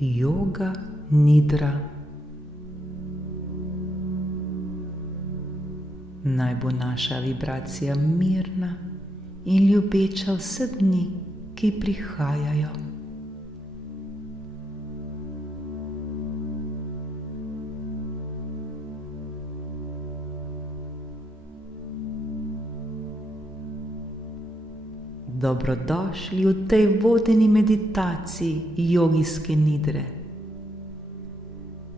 Yoga nidra. Naj bo naša vibracija mirna in ljubeča vse dni, ki prihajajo. Dobrodošli v tej vodeni meditaciji jogijske nidre.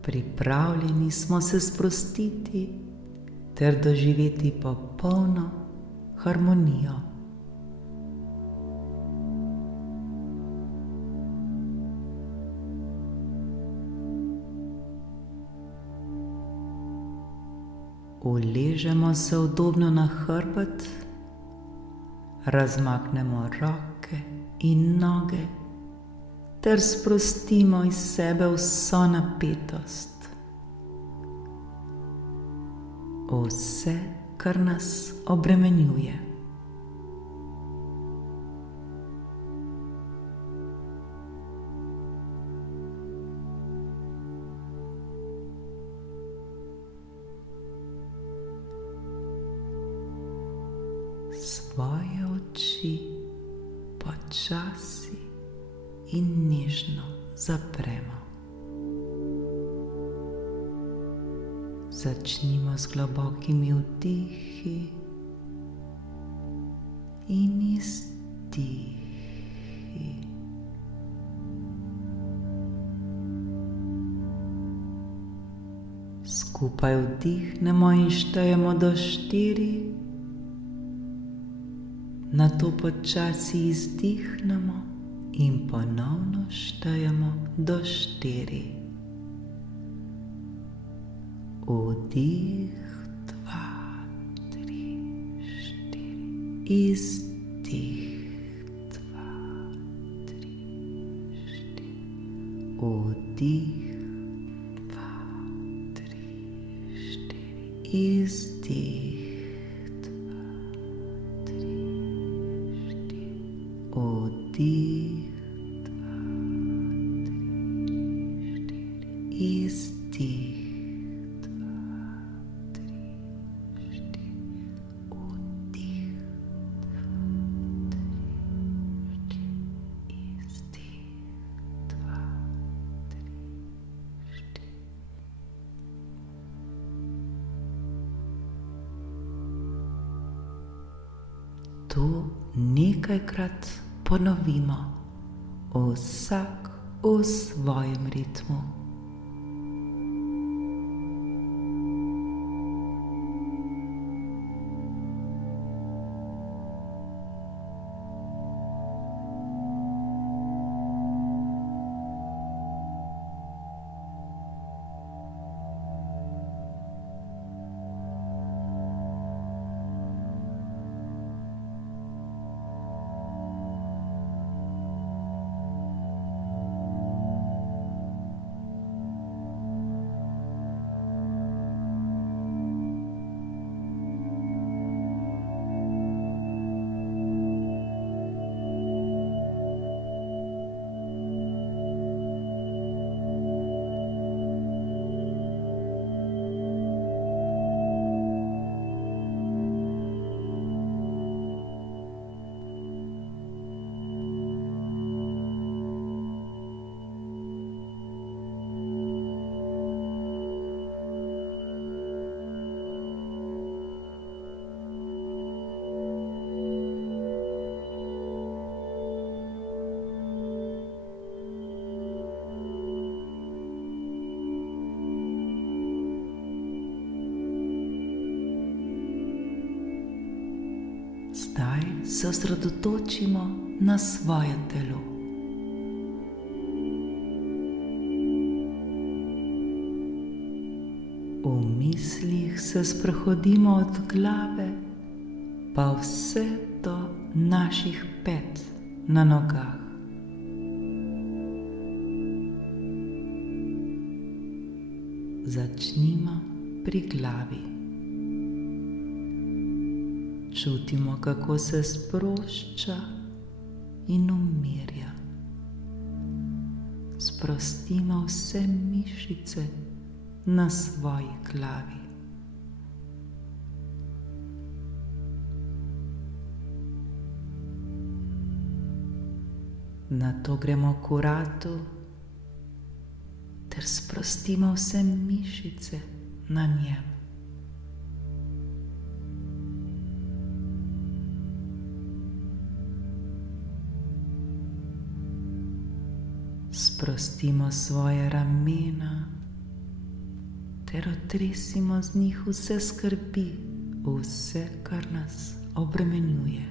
Pripravljeni smo se sprostiti ter doživeti popolno harmonijo. Uležemo se udobno na hrbet, razmaknemo roke in noge ter sprostimo iz sebe vso napetost. Vse, kar nas obremenjuje. Svoje oči počasi in nežno zapremo. Začnimo s globokimi vdihi in izdihi. Skupaj vdihnemo in štejemo do 4. Nato počasi izdihnemo in ponovno štejemo do 4. Vdih, 2, 3, 4. Izdih, 2, 3, 4. Vdih, 2, 3, 4. Izdih. Vdih, 2, 3, 4. Izdih, 2, 3, 4. Vdih, 2, 3, 4. Izdih, 2, 3, 4. To nekajkrat ponovimo, vsak v svojem ritmu. Zdaj se osredotočimo na svoje telo. V mislih se sprehodimo od glave pa vse do naših pet na nogah. Začnimo pri glavi. Čutimo, kako se sprošča in umirja. sprostimo vse mišice na svoji glavi. Nato gremo k vratu ter sprostimo vse mišice na njem. Sprostimo svoje ramena ter otresimo z njih vse skrbi, vse, kar nas obremenjuje.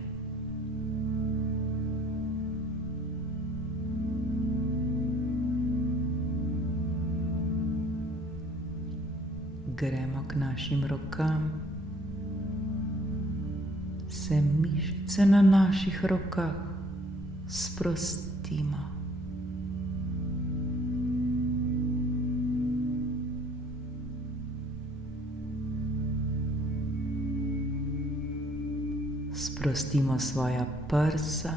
Gremo k našim rokam, vse mišice na naših rokah sprostimo. Sprostimo svoja prsa,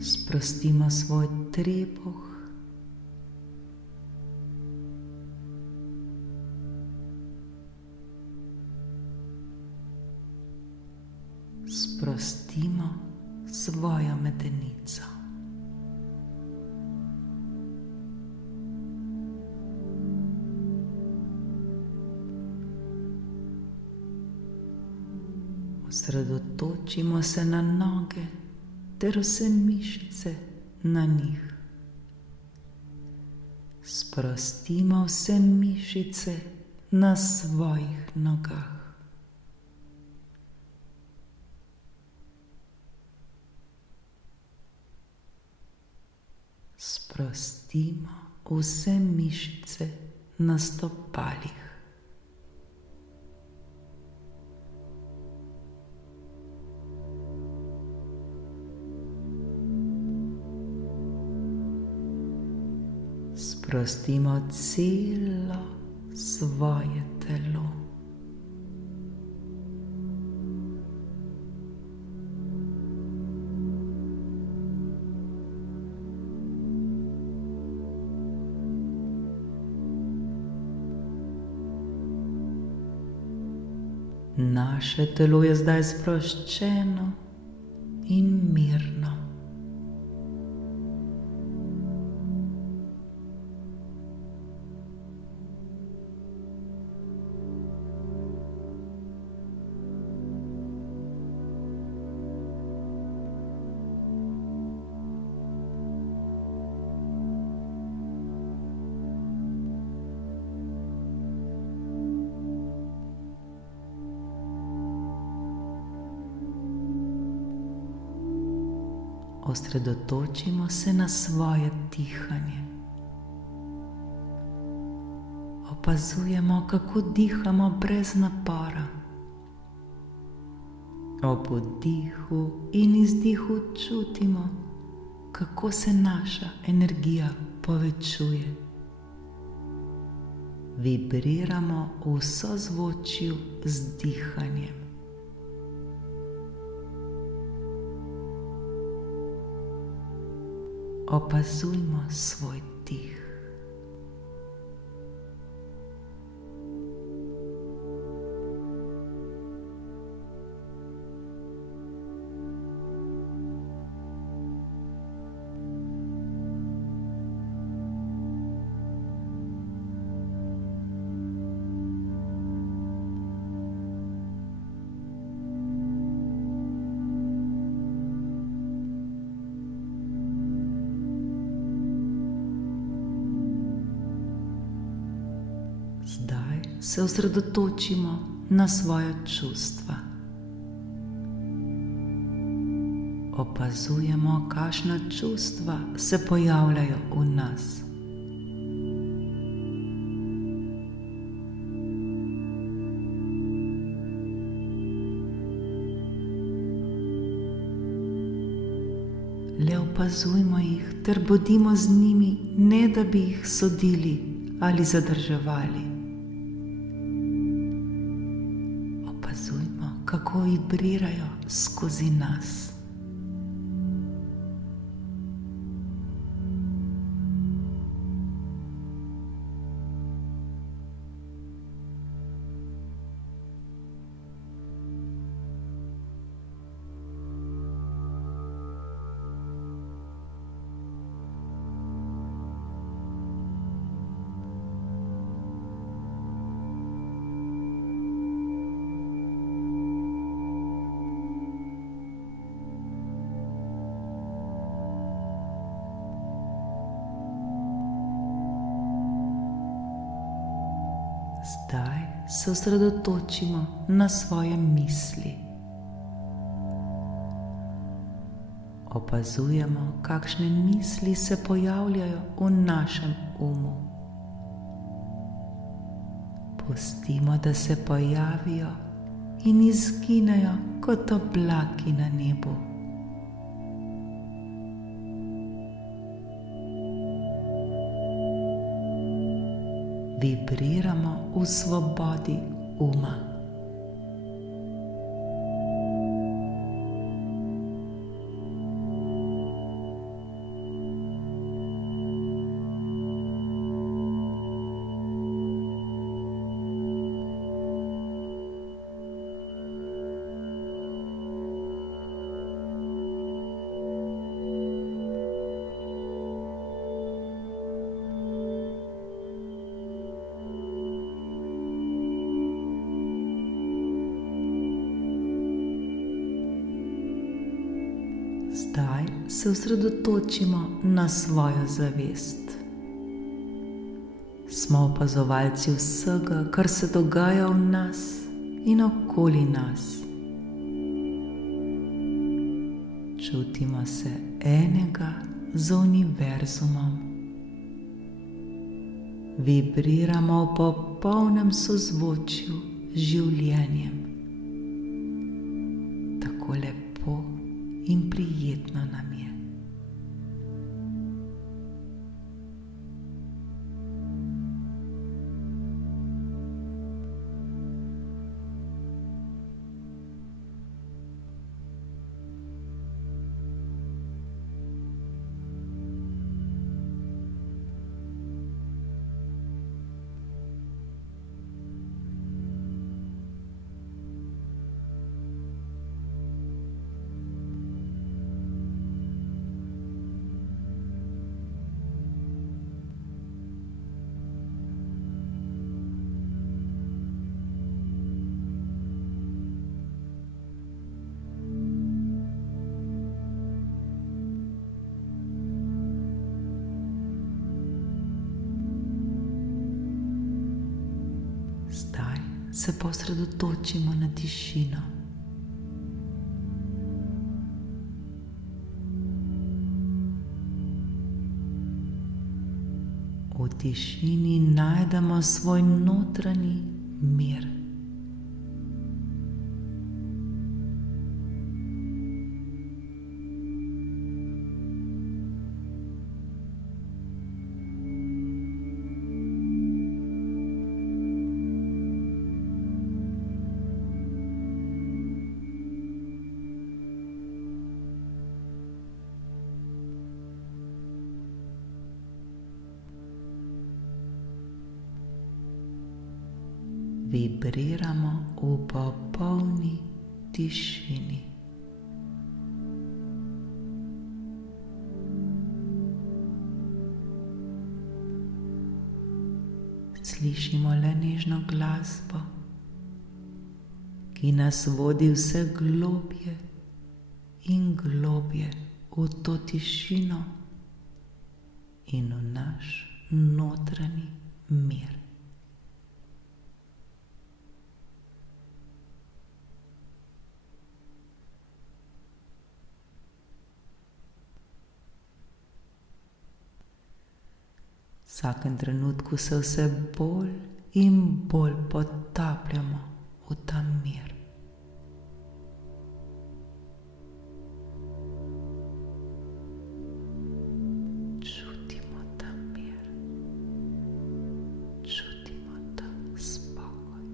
sprostimo svoj trebuh, sprostimo svojo medenico. Osredotočimo se na noge ter vse mišice na njih. Sprostimo vse mišice na svojih nogah. Sprostimo vse mišice na stopalih. Sprostimo celo svoje telo. Naše telo je zdaj sproščeno in mirno. Osredotočimo se na svoje dihanje. Opazujemo, kako dihamo brez napora. Ob vdihu in izdihu čutimo, kako se naša energija povečuje. Vibriramo v sozvočju z dihanjem. Opazujmo svoj dih. Zdaj se osredotočimo na svoja čustva. Opazujemo, kakšna čustva se pojavljajo v nas. Le opazujmo jih ter bodimo z njimi, ne da bi jih sodili ali zadrževali. kako vibrirajo skozi nas. Zdaj se osredotočimo na svoje misli. Opazujemo, kakšne misli se pojavljajo v našem umu. Pustimo, da se pojavijo in izginejo kot oblaki na nebu. Vibriramo v svobodi uma. Zdaj se osredotočimo na svojo zavest. Smo opazovalci vsega, kar se dogaja v nas in okoli nas. Čutimo se enega z univerzumom. Vibriramo v popolnem sozvočju z življenjem. Tako lepo in prijetno nam je. Zdaj se posredotočimo na tišino. V tišini najdemo svoj notranji mir. Vibriramo v popolni tišini. Slišimo le nežno glasbo, ki nas vodi vse globje in globje v to tišino in v naš notranji mir. V vsakem trenutku se vse bolj in bolj potapljamo v ta mir. Čutimo ta mir, čutimo ta spokoj.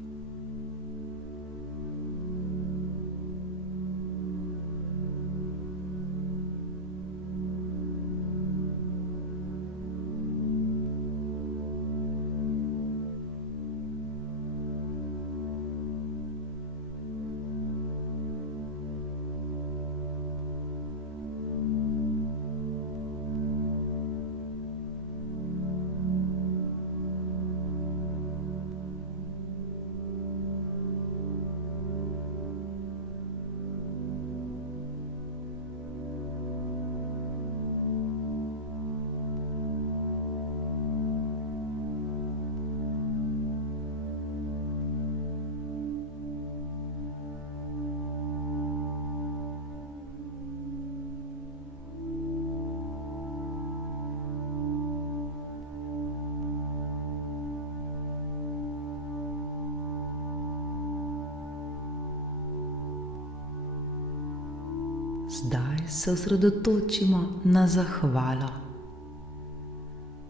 Zdaj se osredotočimo na zahvalo.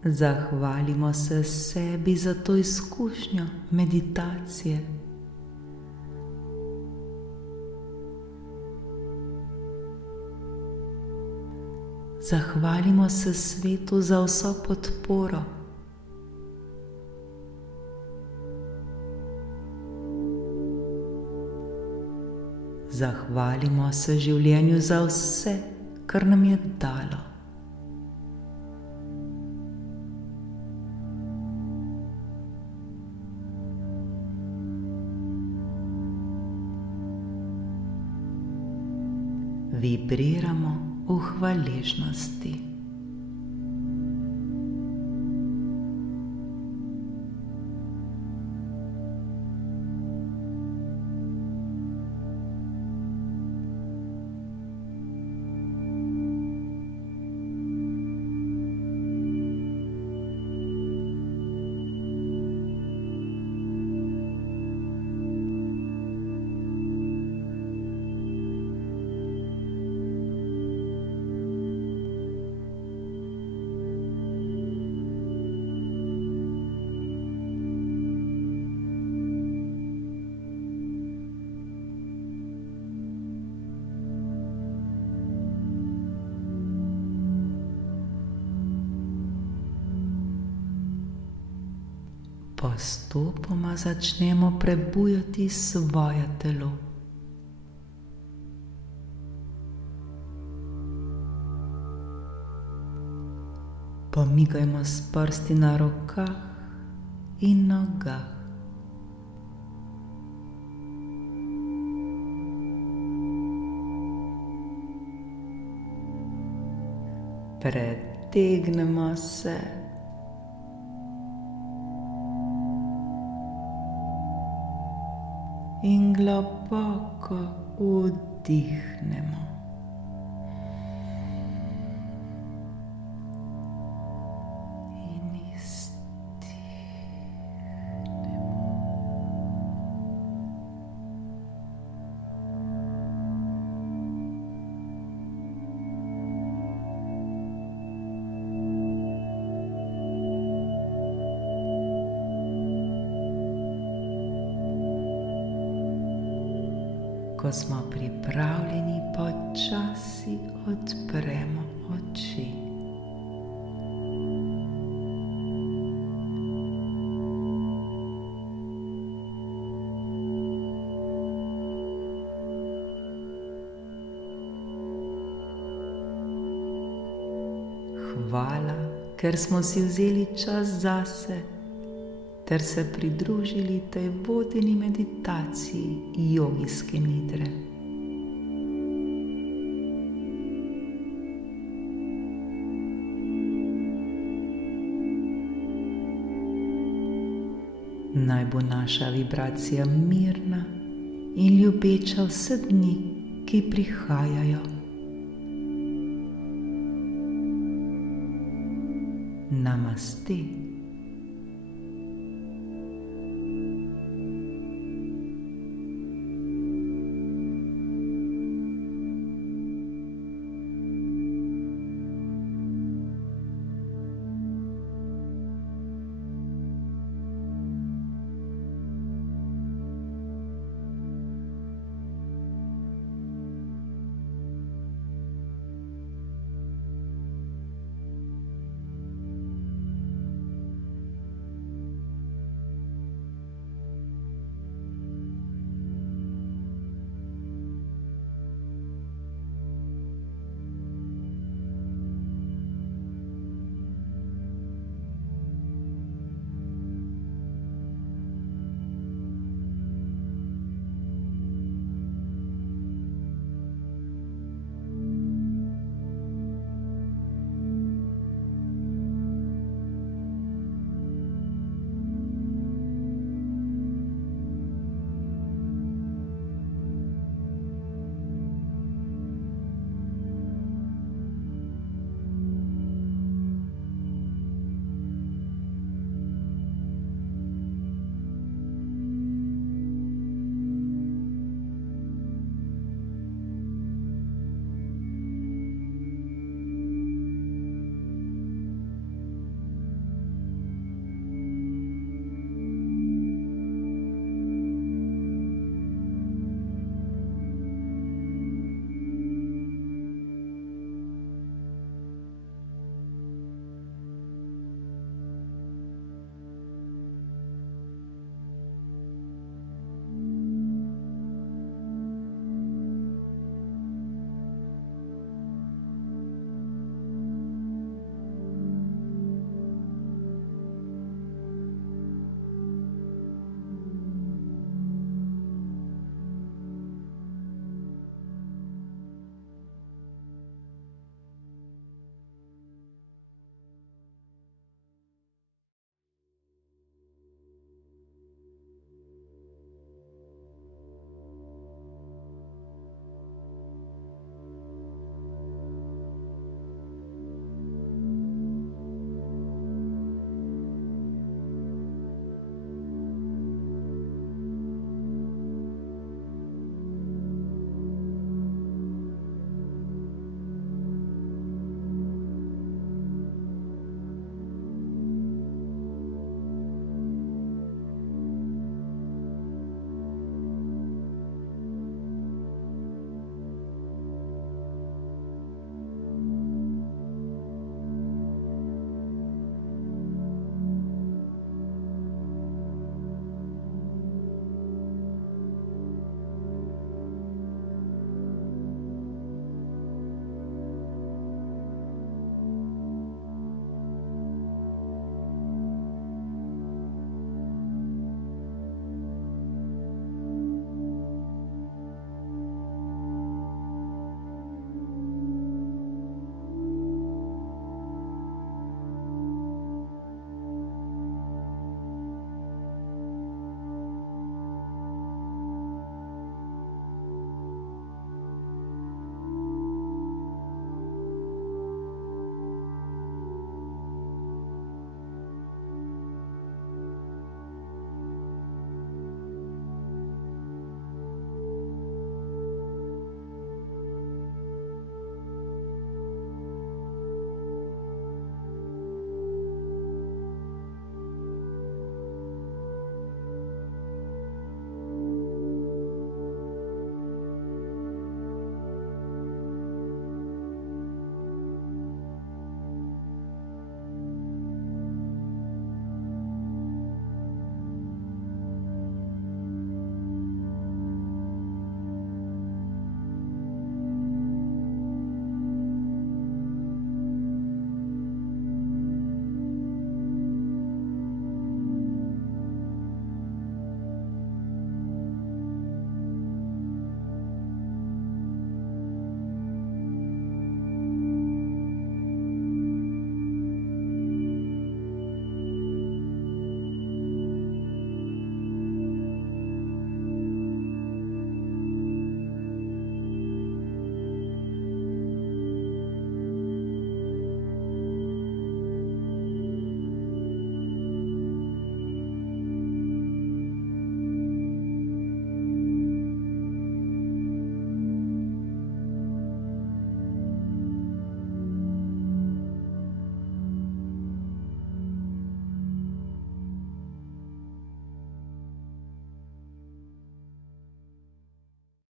Zahvalimo se sebi za to izkušnjo meditacije. Zahvalimo se svetu za vso podporo. Zahvalimo se življenju za vse, kar nam je dalo. Vibriramo v hvaležnosti. Postopoma začnemo prebujati svoje telo. Pomigajmo s prsti na rokah in nogah. Pretegnemo se. In globoko vdihnemo. In izdihnemo. Ko smo pripravljeni, počasi odpremo oči. Hvala, ker smo si vzeli čas zase ter se pridružili tej vodeni meditaciji jogijske nidre. Naj bo naša vibracija mirna in ljubeča vse dni, ki prihajajo. Namaste.